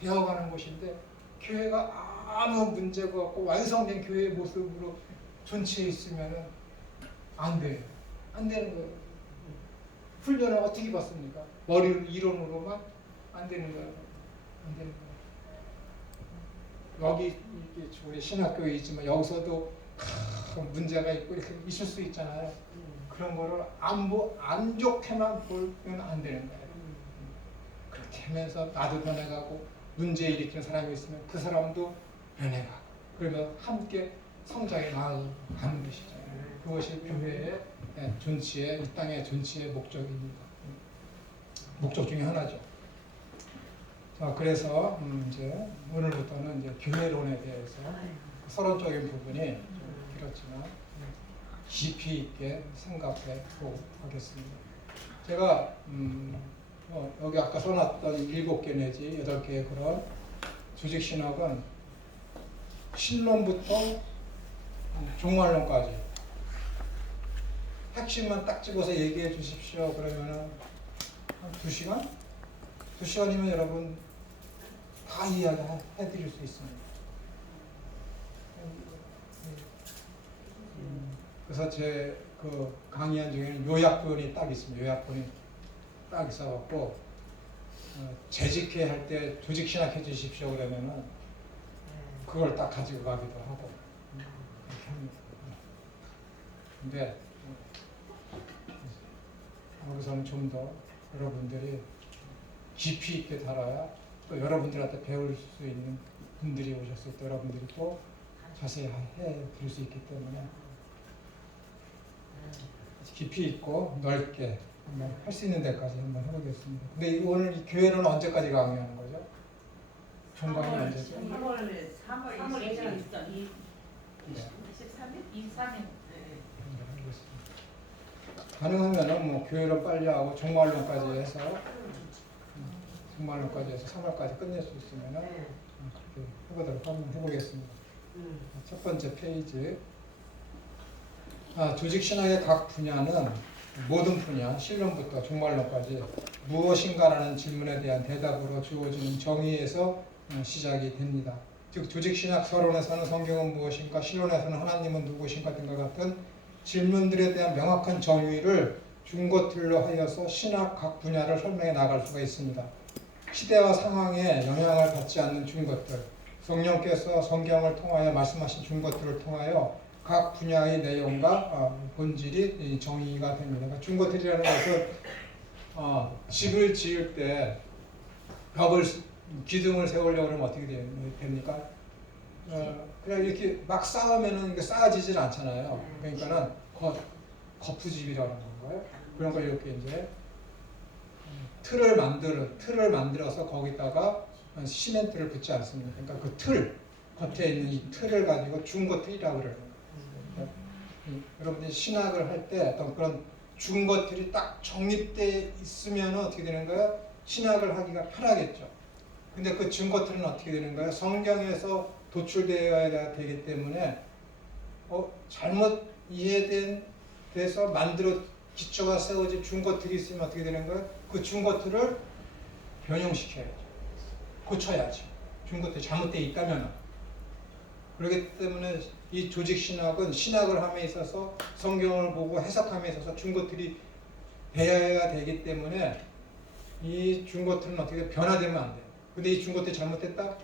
배워가는 곳인데 교회가 아무 문제가 없고 완성된 교회의 모습으로 존치해 있으면은 안 돼요. 안 되는 거예요. 훈련을 어떻게 받습니까? 머리 이론으로만 안 되는 거예요. 안 되는 거예요. 여기 우리 신학교에 있지만 여기서도 문제가 있고 이렇게 있을 수 있잖아요. 그런 거를 안 좋게만 보면 안 되는 거예요. 그렇게 하면서 나도 변해가고 문제 일으키는 사람이 있으면 그 사람도 변해가고 그러면 함께 성장해 나아가는 것이죠. 그것이 교회의 존치의 이 땅의 존치의 목적입니다. 목적 중에 하나죠. 자, 그래서 이제 오늘부터는 이제 교회론에 대해서 서론적인 부분이 그렇지만 깊이 있게 생각해 보고 하겠습니다. 제가 여기 아까 써놨던 7개 내지 8개의 그런 조직신학은 신론부터 종말론까지 핵심만 딱 집어서 얘기해 주십시오. 그러면은 한 2시간? 2시간이면 여러분 다 이야기 해드릴 수 있습니다. 그래서 제 그 강의한 중에는 요약본이 딱 있습니다. 요약본이 딱 있어갖고 재직회 할 때 조직신학 해주십시오 그러면은 그걸 딱 가지고 가기도 하고 그렇게 합니다. 근데 여기서는 좀 더 여러분들이 깊이 있게 달아야 또 여러분들한테 배울 수 있는 분들이 오셨을 때 여러분들이 또 자세히 해드릴 수 있기 때문에 깊이 있고 넓게 할 수 있는 데까지 한번 해보겠습니다. 근데 오늘 이 교회는 언제까지 강의하는 거죠? 종강이 언제죠? 3월 23일. 23일. 가능하면은 뭐 교회를 빨리 하고 종말론까지 해서 3월까지 끝낼 수 있으면은 그렇게 해보도록 한번 해보겠습니다. 첫 번째 페이지. 조직신학의 각 분야는 모든 분야, 신론부터 종말론까지 무엇인가라는 질문에 대한 대답으로 주어지는 정의에서 시작이 됩니다. 즉 조직신학 서론에서는 성경은 무엇인가, 신론에서는 하나님은 누구신가 등과 같은 질문들에 대한 명확한 정의를 중거틀로 하여서 신학 각 분야를 설명해 나갈 수가 있습니다. 시대와 상황에 영향을 받지 않는 중거틀, 성령께서 성경을 통하여 말씀하신 중거틀을 통하여 각 분야의 내용과 본질이 정의가 됩니다. 그러니까 중거틀이라는 것은 집을 지을 때 기둥을 세우려고 하면 어떻게 됩니까? 그냥 이렇게 막 쌓으면은 이게 쌓아지질 않잖아요. 그러니까는 거푸집이라는 건가요? 그런 걸 이렇게 이제 틀을 만들어서 거기다가 시멘트를 붙지 않습니다. 그러니까 그 틀 겉에 있는 이 틀을 가지고 중거틀이라고 그러는 거예요. 여러분들이 신학을 할 때 어떤 그런 중거틀이 딱 정립되어 있으면 어떻게 되는 거예요? 신학을 하기가 편하겠죠. 근데 그 중거틀은 어떻게 되는 거예요? 성경에서 도출되어야 되기 때문에 잘못 이해돼서 기초가 세워진 중거틀이 있으면 어떻게 되는 거예요? 그 중거틀을 변형시켜야죠. 고쳐야죠. 중거틀이 잘못되어 있다면. 그렇기 때문에 이 조직신학은 신학을 함에 있어서 성경을 보고 해석함에 있어서 중거틀이 되어야 되기 때문에 이 중거틀은 어떻게 변화되면 안 돼요. 근데 이 중거틀이 잘못됐다?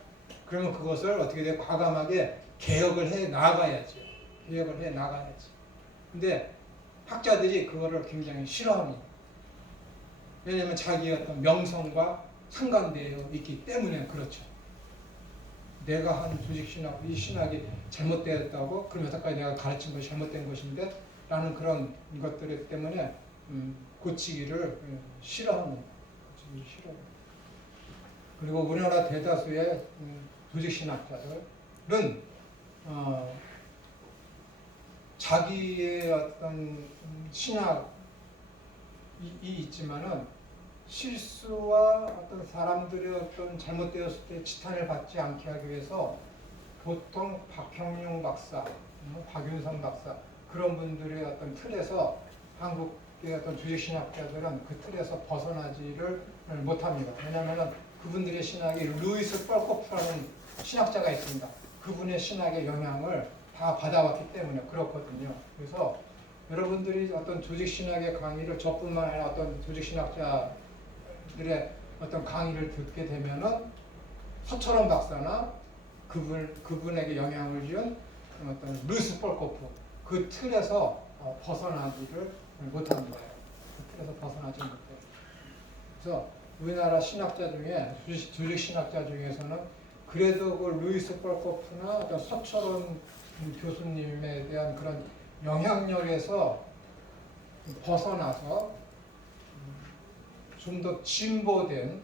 그러면 그것을 어떻게 돼요? 과감하게 개혁을 해 나가야죠. 개혁을 해 나가야지. 근데 학자들이 그거를 굉장히 싫어합니다. 왜냐하면 자기의 어떤 명성과 상관되어 있기 때문에 그렇죠. 내가 한 조직신학, 이 신학이 잘못되었다고? 그럼 여태까지 내가 가르친 것이 잘못된 것인데? 라는 그런 것들 때문에 고치기를 싫어합니다. 고치기를 싫어합니다. 그리고 우리나라 대다수의 조직신학자들은 자기의 어떤 신학이 있지만은 실수와 어떤 사람들의 어떤 잘못되었을 때 지탄을 받지 않게 하기 위해서 보통 박형용 박사, 박윤성 박사 그런 분들의 어떤 틀에서 한국의 어떤 조직신학자들은 그 틀에서 벗어나지를 못합니다. 왜냐하면 그분들의 신학이 루이스 펄코프라는 신학자가 있습니다. 그분의 신학의 영향을 다 받아왔기 때문에 그렇거든요. 그래서 여러분들이 어떤 조직신학의 강의를 저뿐만 아니라 어떤 조직신학자들의 어떤 강의를 듣게 되면은 서철원 박사나 그분에게 영향을 준 어떤 루이스 펄코프 그 틀에서 벗어나지를 못합니다. 그 틀에서 벗어나지 못해요. 그래서 우리나라 신학자 중에 조직 신학자 중에서는 그래도 그 루이스 펄코프나 어떤 서철원 교수님에 대한 그런 영향력에서 벗어나서 좀 더 진보된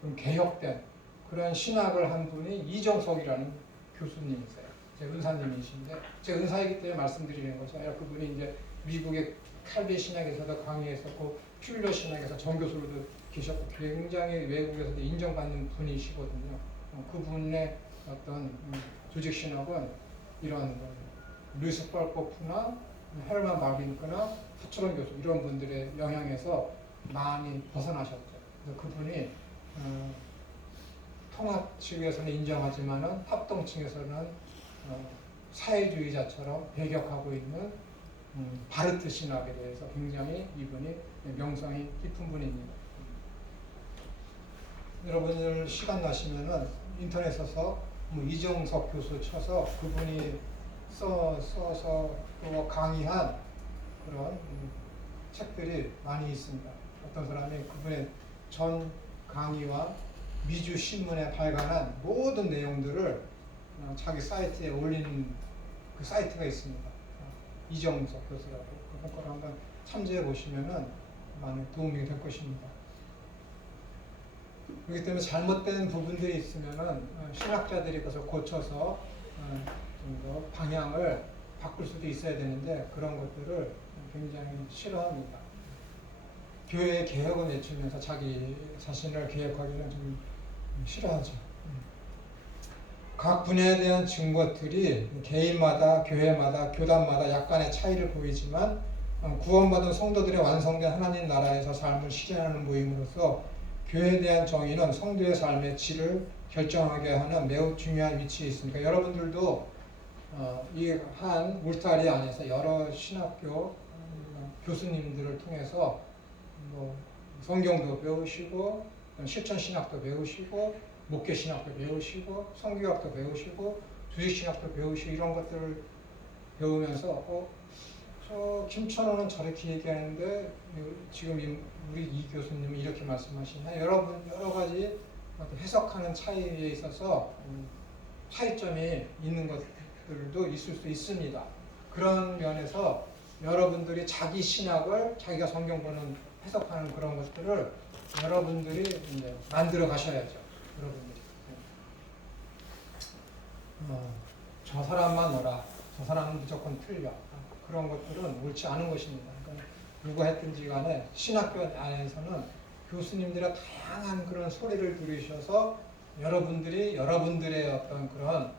좀 개혁된 그런 신학을 한 분이 이정석이라는 교수님이세요. 제 은사님이신데 제 은사이기 때문에 말씀드리는 것이 아니라 그분이 이제 미국의 칼빈 신학에서도 강의했었고 퓰러 신학에서 정교수로도 계셨고 굉장히 외국에서도 인정받는 분이시거든요. 그분의 어떤 조직 신학은 이런 루이스 펄코프나 헤르만 바빙크나 서철원 교수 이런 분들의 영향에서 많이 벗어나셨죠. 그래서 그분이 통합 측에서는 인정하지만은 합동층에서는 사회주의자처럼 배격하고 있는 바르트 신학에 대해서 굉장히 이분이 명성이 깊은 분입니다. 여러분들 시간 나시면은 인터넷에서 이정석 교수 쳐서 그분이 써서 또 강의한 그런 책들이 많이 있습니다. 어떤 사람이 그분의 전 강의와 미주 신문에 발간한 모든 내용들을 자기 사이트에 올리는 그 사이트가 있습니다. 이정석 교수라고 그분 걸 한번 참조해 보시면은 많은 도움이 될 것입니다. 그렇기 때문에 잘못된 부분들이 있으면은 신학자들이 그것을 고쳐서 좀 더 방향을 바꿀 수도 있어야 되는데 그런 것들을 굉장히 싫어합니다. 교회 개혁을 외치면서 자기 자신을 개혁하기는 좀 싫어하죠. 각 분야에 대한 증거들이 개인마다, 교회마다, 교단마다 약간의 차이를 보이지만 구원받은 성도들의 완성된 하나님 나라에서 삶을 실현하는 모임으로서 교회에 대한 정의는 성도의 삶의 질을 결정하게 하는 매우 중요한 위치에 있습니다. 여러분들도 이 한 울타리 안에서 여러 신학교 교수님들을 통해서 뭐 성경도 배우시고 실천 신학도 배우시고 목회 신학도 배우시고 성교학도 배우시고 주식 신학도 배우시고 이런 것들을 배우면서 저 김천호는 저렇게 얘기하는데 지금 우리 이 교수님은 이렇게 말씀하시나 여러 가지 해석하는 차이에 있어서 차이점이 있는 것들도 있을 수 있습니다. 그런 면에서 여러분들이 자기 신학을 자기가 성경 보는 해석하는 그런 것들을 여러분들이 이제 만들어 가셔야죠. 여러분들이 저 사람만 오라, 저 사람은 무조건 틀려. 그런 것들은 옳지 않은 것입니다. 그러니까 누가 했든지 간에 신학교 안에서는 교수님들의 다양한 그런 소리를 들으셔서 여러분들이 여러분들의 어떤 그런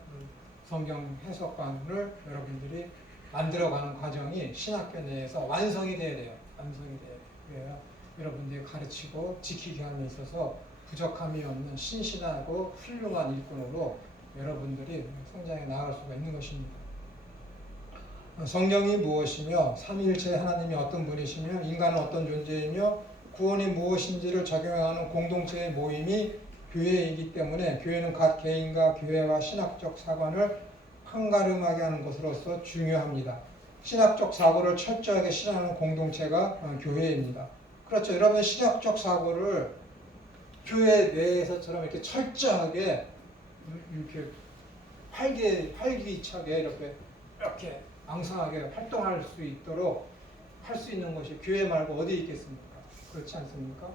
성경 해석관을 여러분들이 만들어가는 과정이 신학교 내에서 완성이 돼야 돼요. 완성이 돼야 돼요. 여러분들이 가르치고 지키게 함에 있어서 부족함이 없는 신실하고 훌륭한 일꾼으로 여러분들이 성장해 나아갈 수가 있는 것입니다. 성경이 무엇이며 삼위일체 하나님이 어떤 분이시며 인간은 어떤 존재이며 구원이 무엇인지를 적용하는 공동체의 모임이 교회이기 때문에 교회는 각 개인과 교회와 신학적 사관을 한가름하게 하는 것으로서 중요합니다. 신학적 사고를 철저하게 실현하는 공동체가 교회입니다. 그렇죠. 여러분 신학적 사고를 교회 내에서처럼 이렇게 철저하게 이렇게 활기차게 이렇게 앙상하게 활동할 수 있도록 할 수 있는 것이 교회 말고 어디 있겠습니까? 그렇지 않습니까?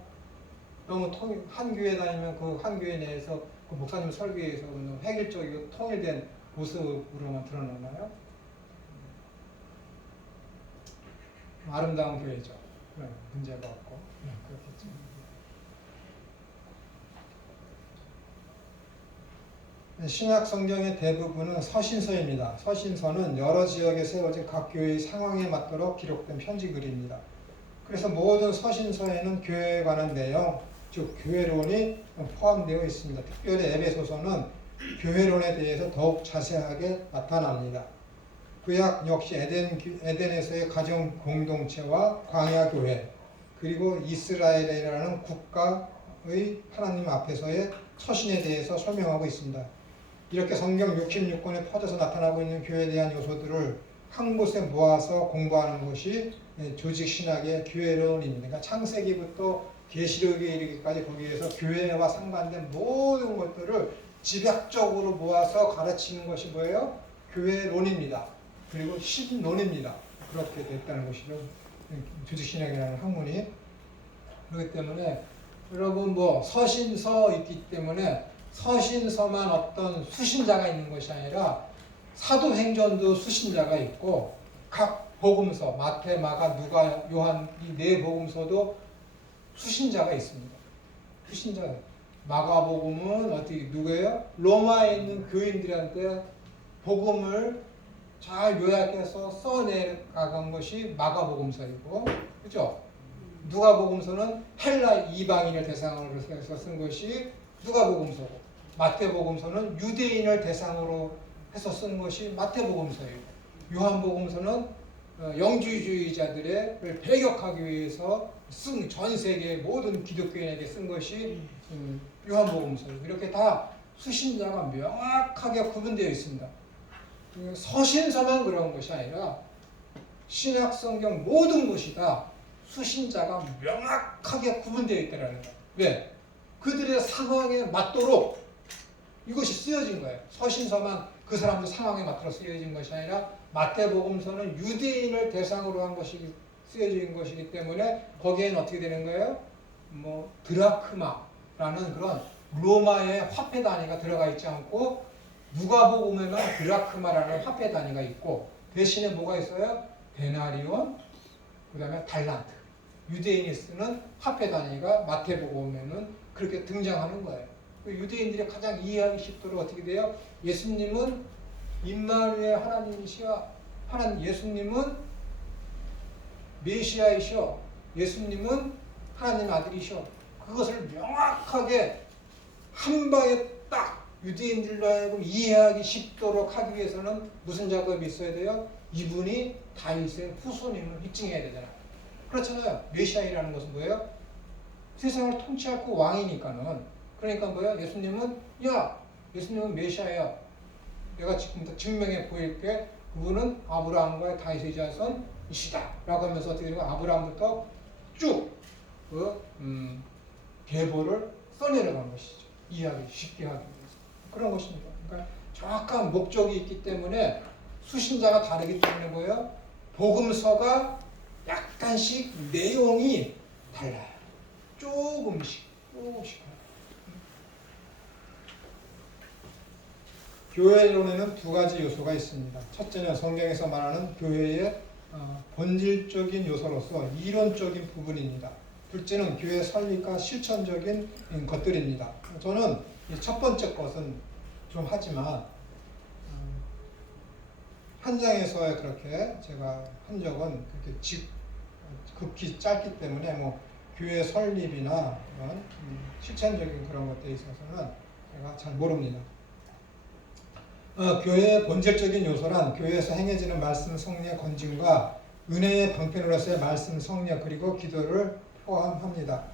너무 한 교회 다니면 그 한 교회 내에서 그 목사님 설교에서 너무 획일적이고 통일된 모습으로만 드러나나요? 아름다운 교회죠. 네, 문제가 없고 그렇겠죠. 신약 성경의 대부분은 서신서입니다. 서신서는 여러 지역에 세워진 각 교회의 상황에 맞도록 기록된 편지 글입니다. 그래서 모든 서신서에는 교회에 관한 내용, 즉 교회론이 포함되어 있습니다. 특별히 에베소서는 교회론에 대해서 더욱 자세하게 나타납니다. 구약 역시 에덴에서의 가정 공동체와 광야 교회 그리고 이스라엘이라는 국가의 하나님 앞에서의 처신에 대해서 설명하고 있습니다. 이렇게 성경 66권에 퍼져서 나타나고 있는 교회에 대한 요소들을 한 곳에 모아서 공부하는 것이 조직신학의 교회론입니다. 그러니까 창세기부터 계시록에 이르기까지 거기에서 교회와 상관된 모든 것들을 집약적으로 모아서 가르치는 것이 뭐예요? 교회론입니다. 그리고 신론입니다. 그렇게 됐다는 것이죠. 조직신학이라는 학문이. 그렇기 때문에 여러분 뭐 서신서 있기 때문에 서신서만 어떤 수신자가 있는 것이 아니라 사도행전도 수신자가 있고 각 복음서 마태, 마가, 누가, 요한 이 네 복음서도 수신자가 있습니다. 수신자가. 마가복음은 어떻게 누구예요? 로마에 있는 교인들한테 복음을 잘 요약해서 써내가간 것이 마가복음서이고, 그렇죠? 누가복음서는 헬라 이방인을 대상으로 해서 쓴 것이 누가복음서고, 마태복음서는 유대인을 대상으로 해서 쓴 것이 마태복음서예요. 요한복음서는 영주주의자들을 배격하기 위해서 쓴 전 세계 모든 기독교인에게 쓴 것이 요한복음서예요. 이렇게 다 수신자가 명확하게 구분되어 있습니다. 서신서만 그런 것이 아니라 신약성경 모든 것이 다 수신자가 명확하게 구분되어 있다는 거예요. 왜? 그들의 상황에 맞도록 이것이 쓰여진 거예요. 서신서만 그 사람들 상황에 맞도록 쓰여진 것이 아니라 마태복음서는 유대인을 대상으로 한 것이 쓰여진 것이기 때문에 거기에는 어떻게 되는 거예요? 뭐 드라크마라는 그런 로마의 화폐 단위가 들어가 있지 않고 누가복음에는 드라크마라는 화폐 단위가 있고 대신에 뭐가 있어요? 데나리온, 그 다음에 달란트. 유대인이 쓰는 화폐 단위가 마태복음에는 그렇게 등장하는 거예요. 유대인들이 가장 이해하기 쉽도록 어떻게 돼요? 예수님은 임마누엘 하나님이시여, 예수님은 메시아이시여, 예수님은 하나님 아들이시여. 그것을 명확하게 한 방에 딱 유대인들로 하여금 이해하기 쉽도록 하기 위해서는 무슨 작업이 있어야 돼요? 이분이 다윗의 후손임을 입증해야 되잖아요. 그렇잖아요. 메시아이라는 것은 뭐예요? 세상을 통치할 그 왕이니까는. 그러니까 뭐예요? 예수님은 메시아야. 내가 지금부터 증명해 보일게. 그분은 아브라함과 다윗의 자손이시다. 라고 하면서 어떻게 되는 거예요? 아브라함부터 쭉 계보를 써내려간 것이죠. 이해하기 쉽게 하기 위해서. 그런 것입니다. 그러니까 정확한 목적이 있기 때문에 수신자가 다르기 때문에 뭐예요? 복음서가 약간씩 내용이 달라요. 조금씩. 교회론에는 두 가지 요소가 있습니다. 첫째는 성경에서 말하는 교회의 본질적인 요소로서 이론적인 부분입니다. 둘째는 교회 설립과 실천적인 것들입니다. 저는 첫 번째 것은 좀 하지만 현장에서 그렇게 제가 한 적은 그렇게 극히 짧기 때문에 뭐 교회 설립이나 그런 실천적인 그런 것들에 있어서는 제가 잘 모릅니다. 교회의 본질적인 요소란 교회에서 행해지는 말씀 성령 건짐과 은혜의 방편으로서의 말씀 성령 그리고 기도를 포함합니다.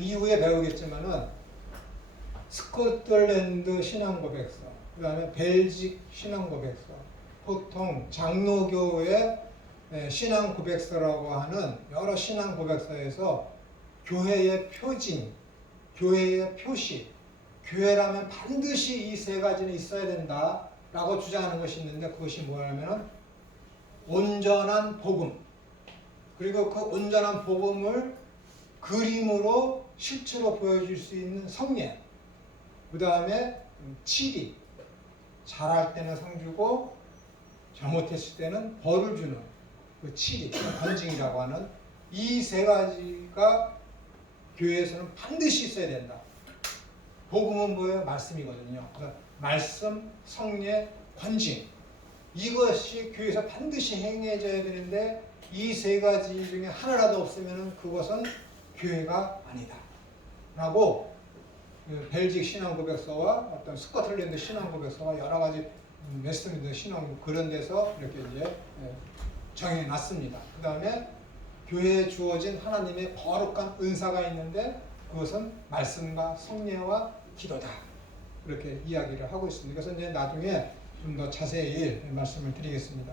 이후에 배우겠지만은 스코틀랜드 신앙고백서, 그 다음에 벨직 신앙고백서, 보통 장로교회 신앙고백서라고 하는 여러 신앙고백서에서 교회의 표징, 교회의 표시, 교회라면 반드시 이 세 가지는 있어야 된다라고 주장하는 것이 있는데 그것이 뭐냐면은 온전한 복음, 그리고 그 온전한 복음을 그림으로 실체로 보여줄 수 있는 성령, 그 다음에 치리, 잘할 때는 상 주고 잘못했을 때는 벌을 주는 그 치리, 권징이라고 하는 이 세 가지가 교회에서는 반드시 있어야 된다. 복음은 뭐예요? 말씀이거든요. 그래서 말씀, 성령, 권징, 이것이 교회에서 반드시 행해져야 되는데 이 세 가지 중에 하나라도 없으면 그것은 교회가 아니다 하고 벨직 신앙고백서와 어떤 스코틀랜드 신앙고백서와 여러 가지 웨스트민스터 신앙 그런 데서 이렇게 이제 정해놨습니다. 그 다음에 교회에 주어진 하나님의 거룩한 은사가 있는데 그것은 말씀과 성례와 기도다. 그렇게 이야기를 하고 있습니다. 그래서 이제 나중에 좀 더 자세히 말씀을 드리겠습니다.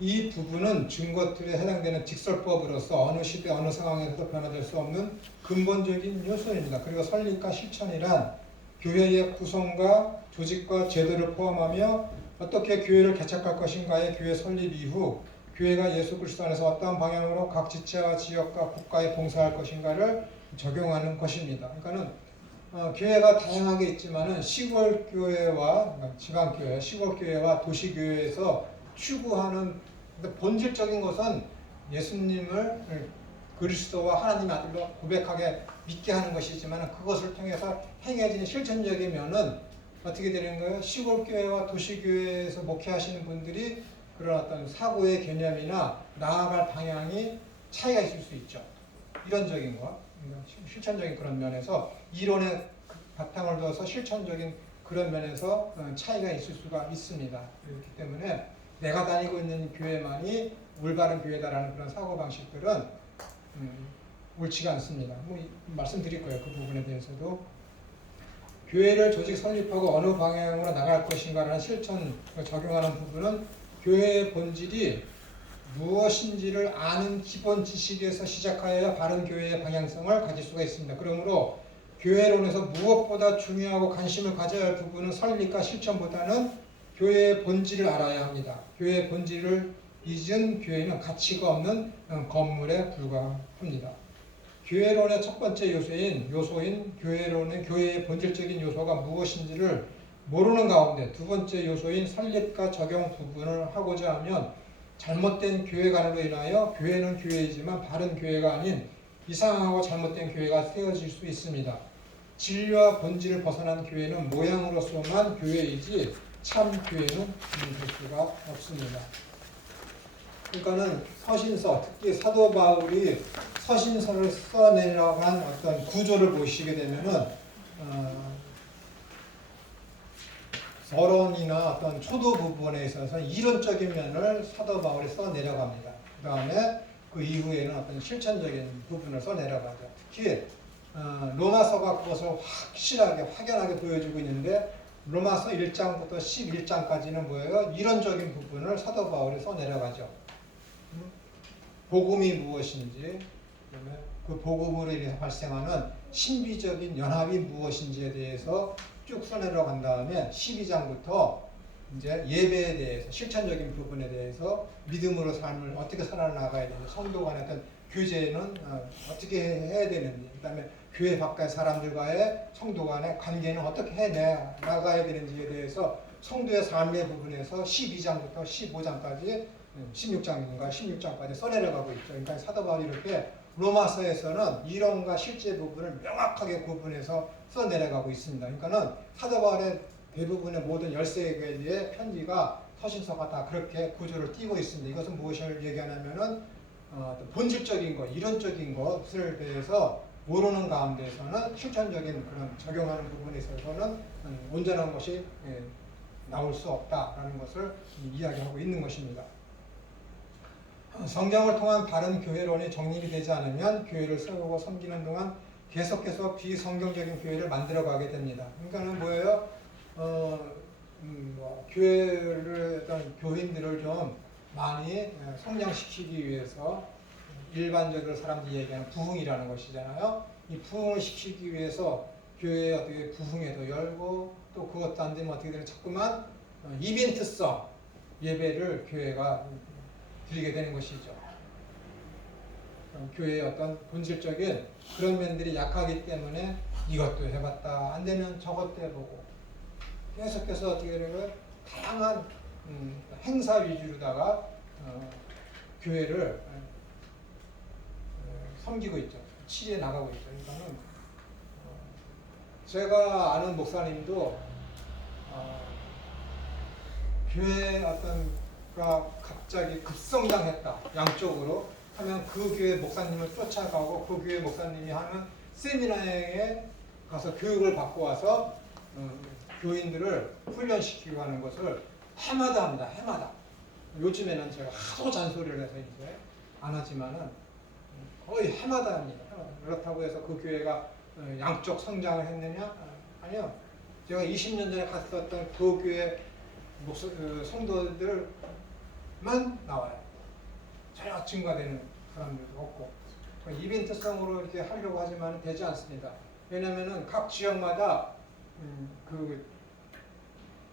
이 부분은 증거틀에 해당되는 직설법으로서 어느 시대 어느 상황에서도 변화될 수 없는 근본적인 요소입니다. 그리고 설립과 실천이란 교회의 구성과 조직과 제도를 포함하며 어떻게 교회를 개척할 것인가의 교회 설립 이후 교회가 예수 그리스도 안에서 어떠한 방향으로 각 지체와 지역과 국가에 봉사할 것인가를 적용하는 것입니다. 그러니까는 교회가 다양하게 있지만은 시골 교회와 지방 교회, 시골 교회와 도시 교회에서 추구하는 본질적인 것은 예수님을 그리스도와 하나님의 아들로 고백하게 믿게 하는 것이지만 그것을 통해서 행해진 실천적인 면은 어떻게 되는 거예요? 시골 교회와 도시 교회에서 목회하시는 분들이 그런 어떤 사고의 개념이나 나아갈 방향이 차이가 있을 수 있죠. 이론적인 거, 실천적인 그런 면에서 이론의 바탕을 둬서 실천적인 그런 면에서 차이가 있을 수가 있습니다. 그렇기 때문에 내가 다니고 있는 교회만이 올바른 교회다라는 그런 사고방식들은 옳지가 않습니다. 말씀드릴 거예요. 그 부분에 대해서도. 교회를 조직 설립하고 어느 방향으로 나갈 것인가라는 실천 적용하는 부분은 교회의 본질이 무엇인지를 아는 기본 지식에서 시작하여야 바른 교회의 방향성을 가질 수가 있습니다. 그러므로 교회론에서 무엇보다 중요하고 관심을 가져야 할 부분은 설립과 실천보다는 교회의 본질을 알아야 합니다. 교회의 본질을 잊은 교회는 가치가 없는 건물에 불과합니다. 교회론의 첫 번째 요소인 교회의 본질적인 요소가 무엇인지를 모르는 가운데 두 번째 요소인 설립과 적용 부분을 하고자 하면 잘못된 교회관으로 인하여 교회는 교회이지만 바른 교회가 아닌 이상하고 잘못된 교회가 세워질 수 있습니다. 진리와 본질을 벗어난 교회는 모양으로서만 교회이지 참 교회는 될 수가 없습니다. 그러니까는 서신서, 특히 사도 바울이 서신서를 써내려간 어떤 구조를 보시게 되면은 서론이나 어떤 초도 부분에 있어서 이론적인 면을 사도 바울이 써내려갑니다. 그 다음에 그 이후에는 어떤 실천적인 부분을 써내려가죠. 특히 로마서가 그것을 확실하게 확연하게 보여주고 있는데 로마서 1장부터 11장까지는 뭐예요? 이론적인 부분을 사도 바울이 써내려가죠. 복음이 무엇인지, 그 복음으로 인해서 발생하는 신비적인 연합이 무엇인지에 대해서 쭉 써내려간 다음에 12장부터 이제 예배에 대해서 실천적인 부분에 대해서 믿음으로 삶을 어떻게 살아나가야 되는지, 성도 간의 어떤 교제는 어떻게 해야 되는지, 그다음에 교회 밖의 사람들과의 성도 간의 관계는 어떻게 해나가야 되는지에 대해서 성도의 삶의 부분에서 12장부터 15장까지 16장까지 써내려가고 있죠. 그러니까 사도 바울이 이렇게 로마서에서는 이론과 실제 부분을 명확하게 구분해서 써내려가고 있습니다. 그러니까는 사도 바울의 대부분의 모든 13개의 편지가 서신서가 다 그렇게 구조를 띠고 있습니다. 이것은 무엇을 얘기하냐면은 본질적인 것, 이론적인 것을 대해서 모르는 가운데서는 실천적인 그런 적용하는 부분에 있어서는 온전한 것이 나올 수 없다라는 것을 이야기하고 있는 것입니다. 성경을 통한 바른 교회론이 정립이 되지 않으면 교회를 세우고 섬기는 동안 계속해서 비성경적인 교회를 만들어가게 됩니다. 그러니까는 뭐예요? 교회를 어떤 교인들을 좀 많이 성장시키기 위해서 일반적으로 사람들이 얘기하는 부흥이라는 것이잖아요. 이 부흥을 시키기 위해서 교회에 어떻게 부흥회도 열고 또 그것도 안 되면 어떻게 되는 자꾸만 이벤트성 예배를 교회가 드리게 되는 것이죠. 교회의 어떤 본질적인 그런 면들이 약하기 때문에 이것도 해봤다 안 되면 저것도 해보고 계속해서 어떻게 되는 거예요? 다양한 행사 위주로다가 교회를 섬기고 있죠. 치리해 나가고 있죠. 그러니까는 제가 아는 목사님도 교회 어떤 가 갑자기 급성장했다 양쪽으로 하면 그 교회 목사님을 쫓아가고 그 교회 목사님이 하는 세미나에 가서 교육을 받고 와서 교인들을 훈련시키고 하는 것을 해마다 합니다. 해마다. 요즘에는 제가 하도 잔소리를 해서 이제 안 하지만은 거의 해마다 합니다. 해마다. 그렇다고 해서 그 교회가 양적 성장을 했느냐? 아니요. 제가 20년 전에 갔었던 그 교회 성도들만 나와요. 전혀 증가되는 사람들도 없고 이벤트성으로 이렇게 하려고 하지만 되지 않습니다. 왜냐하면은 각 지역마다 그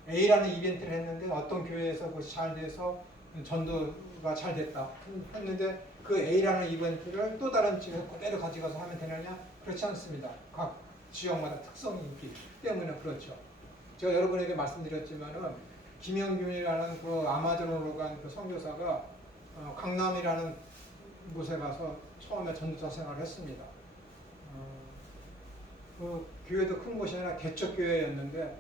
A라는 이벤트를 했는데 어떤 교회에서 그것이 잘 돼서 전도가 잘 됐다 했는데 그 A라는 이벤트를 또 다른 지역에 그대로 가져가서 하면 되느냐? 그렇지 않습니다. 각 지역마다 특성이 있기 때문에 그렇죠. 제가 여러분에게 말씀드렸지만은 김영균이라는 그 아마존으로 간 그 선교사가 강남이라는 곳에 가서 처음에 전도사 생활을 했습니다. 그 교회도 큰 곳이 아니라 개척교회였는데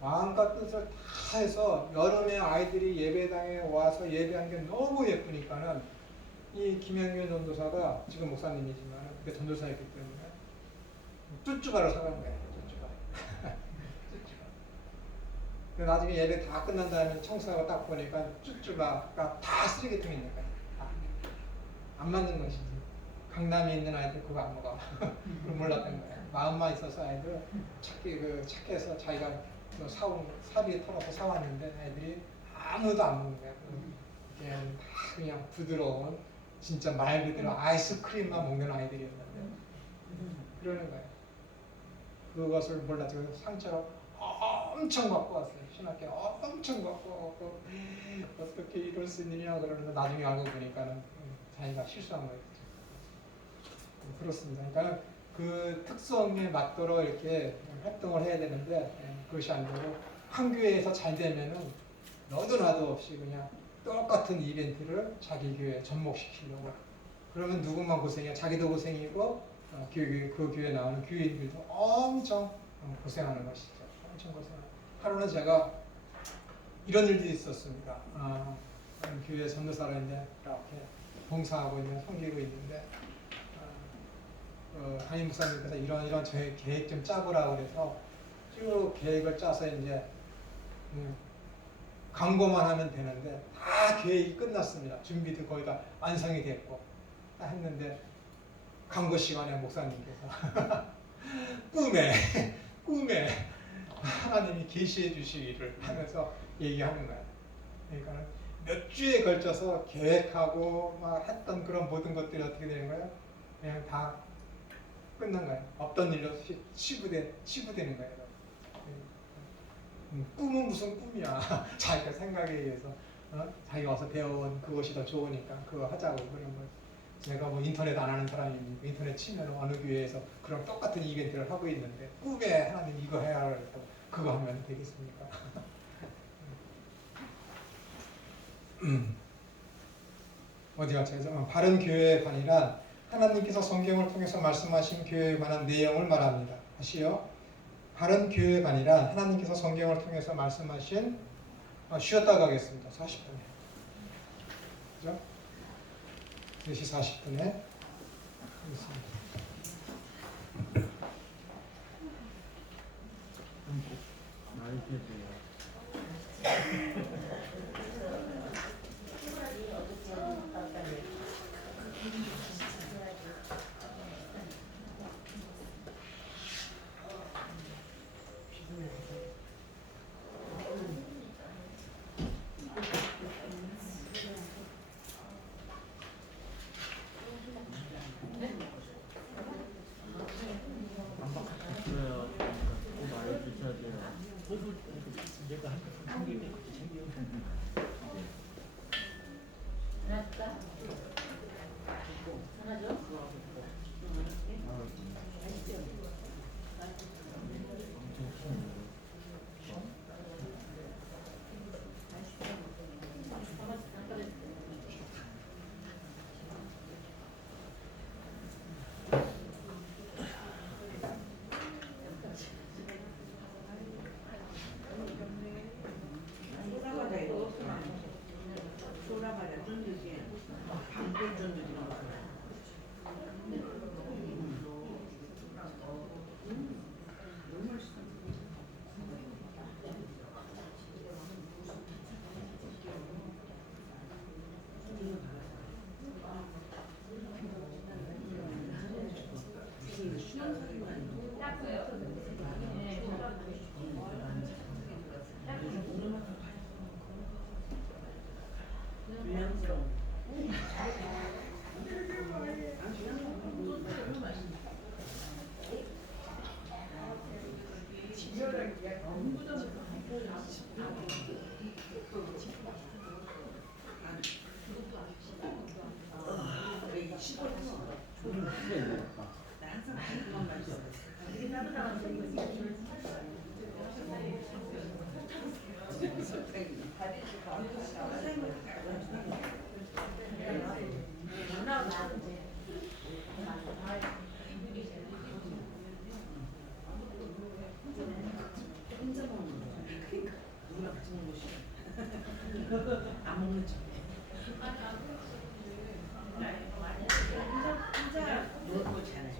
마음과 뜻을 다 해서 여름에 아이들이 예배당에 와서 예배한 게 너무 예쁘니까는 이 김영균 전도사가 지금 목사님이지만 그때 전도사였기 때문에 쭈쭈바를 사간 거예요. 쭈쭈바. 쭈쭈바. 나중에 예배 다 끝난 다음에 청소하고 딱 보니까 쭈쭈바가 다 쓰레기통에 있는 거예요. 안 맞는 것이지. 강남에 있는 아이들 그거 안 먹어. 그걸 몰랐던 거예요. 마음만 있어서 아이들 착해서 자기가 사온 사비에 털어서 사왔는데 애들이 아무도 안 먹는 거야. 그냥 다 그냥 부드러운 진짜 말 그대로 아이스크림만 먹는 아이들이었는데 그러는 거예요. 그것을 몰라서 상처를 엄청 받고 왔어요. 신학교 엄청 받고 왔고 어떻게 이럴 수 있느냐 그러는데 나중에 알고 보니까는 자기가 실수한 거예요. 그렇습니다. 그러니까 그 특성에 맞도록 이렇게 활동을 해야 되는데 그것이 안 되고 한 교회에서 잘 되면은 너도 나도 없이 그냥 똑같은 이벤트를 자기 교회에 접목시키려고 그러면 누구만 고생이야? 자기도 고생이고 그 교회에 나오는 교인들도 엄청 고생하는 것이죠. 엄청 고생하는. 하루는 제가 이런 일도 있었습니다. 교회 전도사인데 이렇게 봉사하고 있는 섬기고 있는데 담임 목사님께서 이런 저희 계획 좀 짜보라고 그래서 쭉 계획을 짜서 이제 광고만 하면 되는데 다 계획이 끝났습니다. 준비도 거의 다 완성이 됐고 딱 했는데 광고 시간에 목사님께서 꿈에 하나님이 계시해 주시기를 하면서 얘기하는 거예요. 그러니까 몇 주에 걸쳐서 계획하고 막 했던 그런 모든 것들이 어떻게 되는 거예요? 그냥 다 끝난 거예요. 없던 일로 치부되는 거예요. 꿈은 무슨 꿈이야. 자기가 생각에 의해서 자기가 와서 배워온 그것이 더 좋으니까 그거 하자고 그런 거. 제가 뭐 인터넷 안 하는 사람이니까 인터넷 치면 어느 교회에서 그런 똑같은 이벤트를 하고 있는데 꿈에 하나님 이거 해야 하고 그거 하면 되겠습니까? 어디 갔죠? 바른 교회에 관이란 하나님께서 성경을 통해서 말씀하신 교회에 관한 내용을 말합니다. 다시요. 바른 교회에 관이란 하나님께서 성경을 통해서 말씀하신 쉬었다 가겠습니다. 40분에. 그죠? 4시 40분에. 안 먹는 척. 먹고 잘해.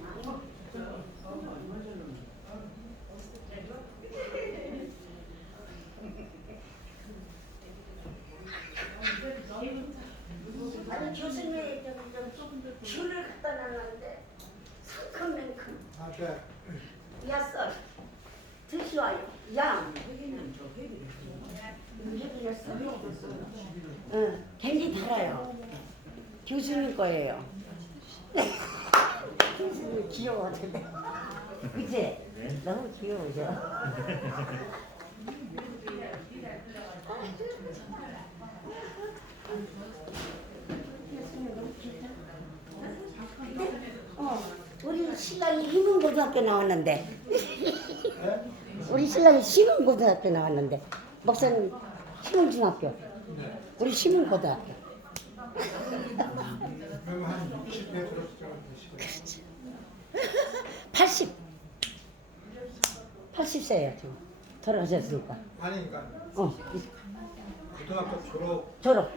아니 교수님이 좀 귤을 갖다 놨는데 상큼맨큼 아, 네. 야썰 드시와요. 양 회기는 저 회기. 해드렸어? 응, 굉장히 달아요. 교수님 거예요. 교수님 귀여워. 그치? 너무 귀여우죠? 우리 신랑이 희문고등학교 나왔는데 네? 우리 신랑이 희문고등학교 나왔는데 목사님 희문중학교 네. 우리 희문고등학교 그럼 한 60회 들었을 되시고. 80세예요 지금 돌아가셨으니까. 아니, 그러니까 어 고등학교 졸업한 졸업.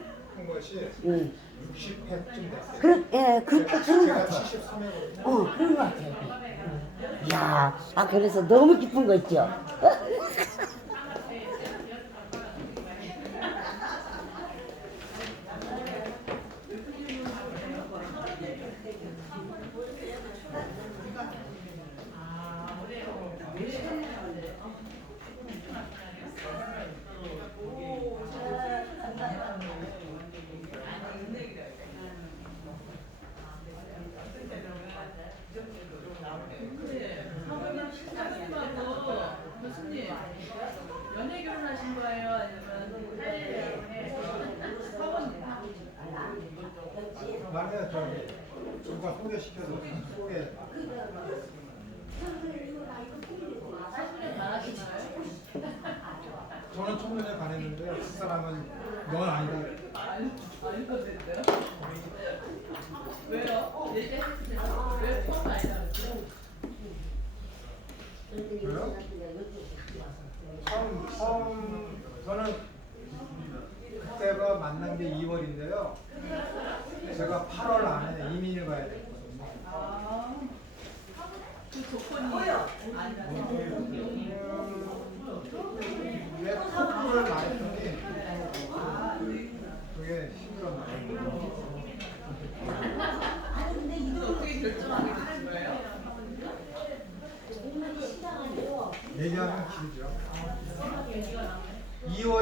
것이 응. 60회쯤 됐어요. 그렇게 그런 것 제가 같아. 73회거든요. 그런 것 같아요. 야, 그래서 너무 기쁜 거 있죠. 교수님 연애 결혼하신 거예요? 아니면 사모님? 나는 누가 소개시켜서 소개. 저는 청년에 반했는데 그 사람은 넌 아니다. 아니거든요. 왜요? 얘기했을 때왜 처음 아니다 그랬어요? 그래요? 저는 그때가 만난 게 2월인데요. 제가 8월 안에 이민을 가야 됐거든요. 아, 그 조건이 아니라서. 왜 커플을 말했더니 그게 힘들었나요? 어떻게 결정하게 되신 거예요? 얘기하면 길죠. 2월